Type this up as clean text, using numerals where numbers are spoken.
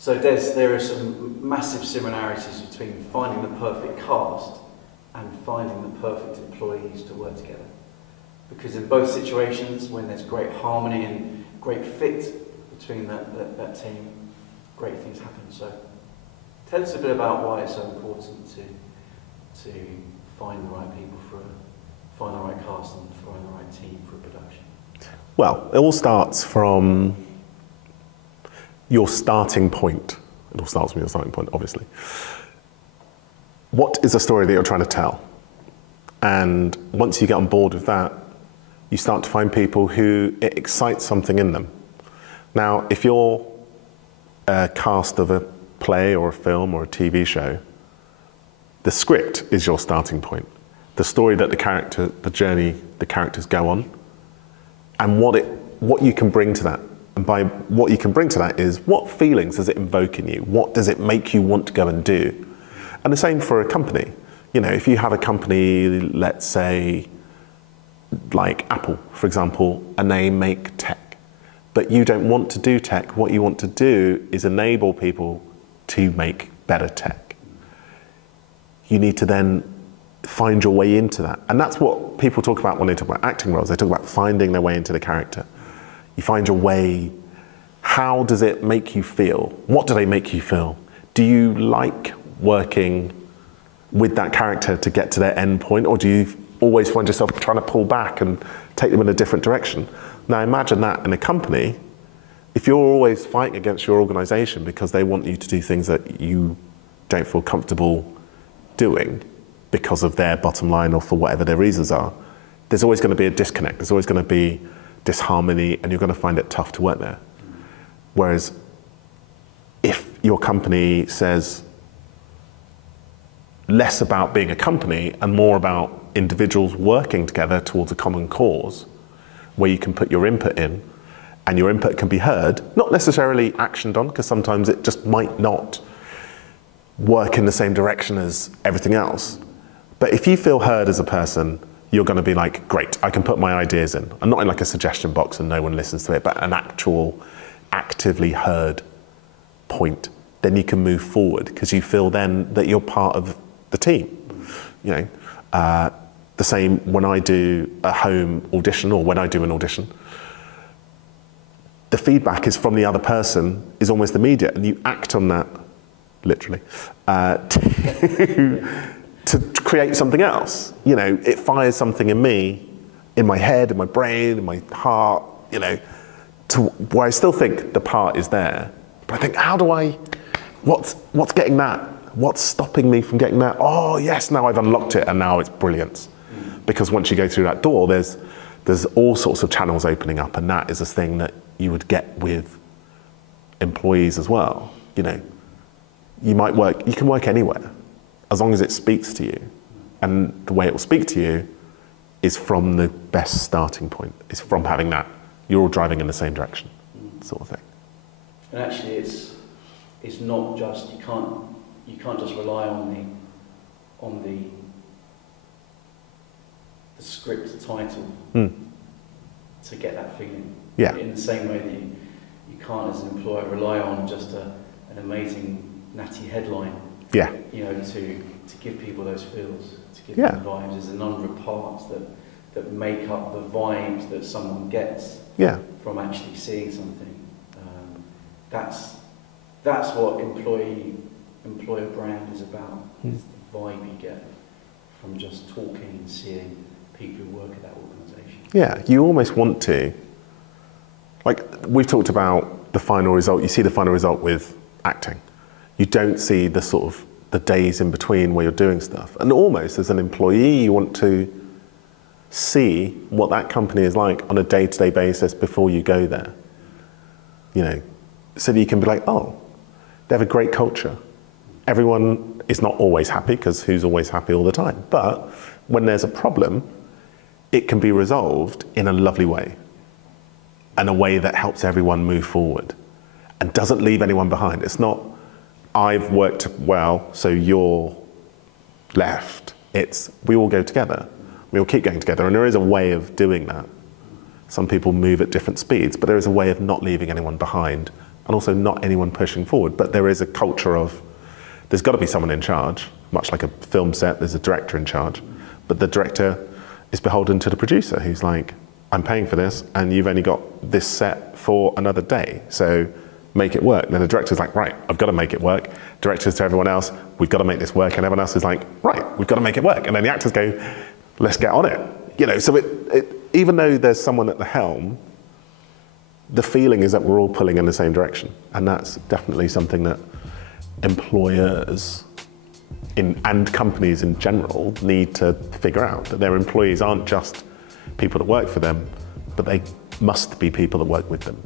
So there are some massive similarities between finding the perfect cast and finding the perfect employees to work together. Because in both situations, when there's great harmony and great fit between that team, great things happen. So tell us a bit about why it's so important to find the right people find the right cast and find the right team for a production. Well, it all starts from your starting point. It all starts from your starting point, obviously. What is the story that you're trying to tell? And once you get on board with that, you start to find people who it excites something in them. Now, if you're a cast of a play or a film or a TV show, the script is your starting point. The story that the journey the characters go on, and what you can bring to that. And by what you can bring to that is, what feelings does it invoke in you? What does it make you want to go and do? And the same for a company. You know, if you have a company, let's say, like Apple, for example, and they make tech, but you don't want to do tech, what you want to do is enable people to make better tech. You need to then find your way into that. And that's what people talk about when they talk about acting roles. They talk about finding their way into the character. You find your way. How does it make you feel? What do they make you feel? Do you like working with that character to get to their end point, or do you always find yourself trying to pull back and take them in a different direction? Now imagine that in a company. If you're always fighting against your organization because they want you to do things that you don't feel comfortable doing because of their bottom line or for whatever their reasons are, there's always going to be a disconnect. There's always going to be disharmony, and you're going to find it tough to work there. Whereas if your company says less about being a company and more about individuals working together towards a common cause, where you can put your input in, and your input can be heard, not necessarily actioned on, because sometimes it just might not work in the same direction as everything else. But if you feel heard as a person, you're going to be like, great, I can put my ideas in. And not in like a suggestion box and no one listens to it, but an actual, actively heard point. Then you can move forward because you feel then that you're part of the team. You know, the same when I do a home audition or when I do an audition, the feedback is from the other person, is almost immediate, and you act on that, literally, to create something else. You know, it fires something in me, in my head, in my brain, in my heart, you know, to where I still think the part is there, but I think, how do I, what's getting that? What's stopping me from getting that? Oh yes, now I've unlocked it and now it's brilliant. Because once you go through that door, there's all sorts of channels opening up, and that is a thing that you would get with employees as well. You know, you can work anywhere as long as it speaks to you. And the way it will speak to you is from the best starting point. It's from having that, you're all driving in the same direction, sort of thing. And actually it's not just, you can't just rely on the script title to get that feeling. Yeah. In the same way that you can't, as an employer, rely on just an amazing natty headline. Yeah. You know, to give people those feels, to give Yeah. them vibes. There's a number of parts that make up the vibes that someone gets from actually seeing something. That's what employer brand is about. It's the vibe you get from just talking and seeing people who work at that organisation. Yeah, you almost want to, like we've talked about the final result, you see the final result with acting. You don't see the sort of the days in between where you're doing stuff. And almost as an employee, you want to see what that company is like on a day-to-day basis before you go there. You know, so that you can be like, oh, they have a great culture. Everyone is not always happy, because who's always happy all the time? But when there's a problem, it can be resolved in a lovely way, and a way that helps everyone move forward and doesn't leave anyone behind. It's not, I've worked well, so you're left. It's, we all go together. We all keep going together, and there is a way of doing that. Some people move at different speeds, but there is a way of not leaving anyone behind and also not anyone pushing forward. But there is a culture of, there's got to be someone in charge, much like a film set, there's a director in charge. But the director is beholden to the producer, who's like, I'm paying for this, and you've only got this set for another day, so make it work. Then the director's like, right, I've got to make it work. Directors to everyone else, we've got to make this work, and everyone else is like, right, we've got to make it work. And then the actors go, let's get on it. You know, so even though there's someone at the helm, the feeling is that we're all pulling in the same direction. And that's definitely something that employers and companies in general need to figure out, that their employees aren't just people that work for them, but they must be people that work with them.